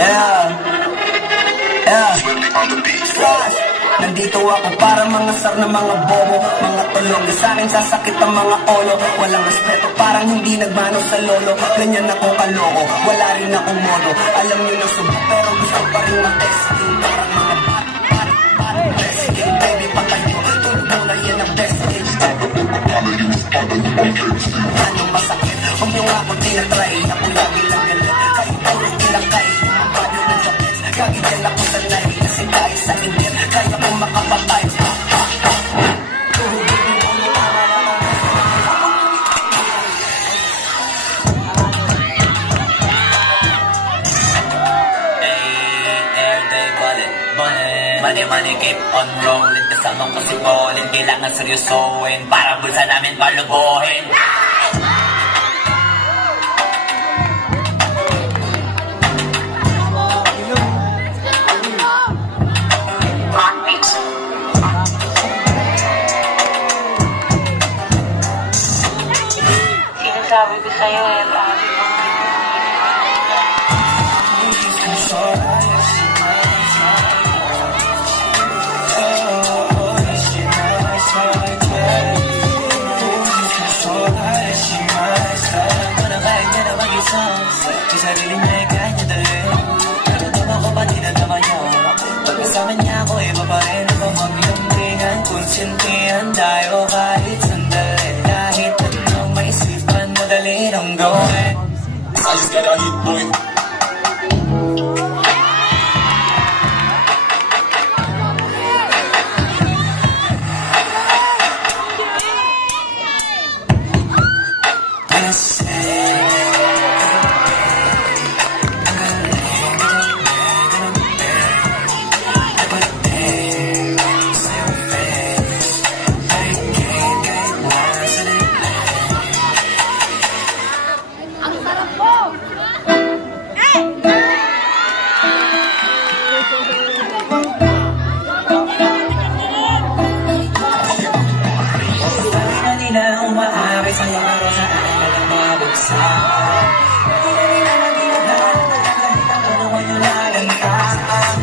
Yeah. Nandito ako para mga sar na mga bobo, mga tulog. Sa akin sasakit ang mga olo. Walang respeto, parang hindi nagmano sa lolo. Ganyan ako kaloko, wala rin akong modo. Alam nyo na subo pero gusto pa rin mag-testing. Parang mga wrestling, baby patayo. Tulog mo na yan ang best age. Ano masakit, huwag nyo nga ako tinatry. Ako lagi lang galit, kayo puro tinakay. Mabado ng sakit, kagigyan ako sanay. Kasi kahit sa init, kaya kong makapatay. Money, keep on rolling. Kasama ko si Colin, kailangan seryosohin para bulsa namin palubuhin. Sinasabi ko sa'yo eh, bakit sa sarili niya ay kanya dali. Nakatama ko ba tinatama niya? Pagkasama niya ako iba pa rin. Pamaglambingan, konsintihan tayo kahit sandali. Kahit anong maisipan, madali nang gawin. Ayos ka na hit boy. Sa araw sa akin walang mabagsak. Hindi na nila nagilagan, kahit ang tulungan nyo lalantaan.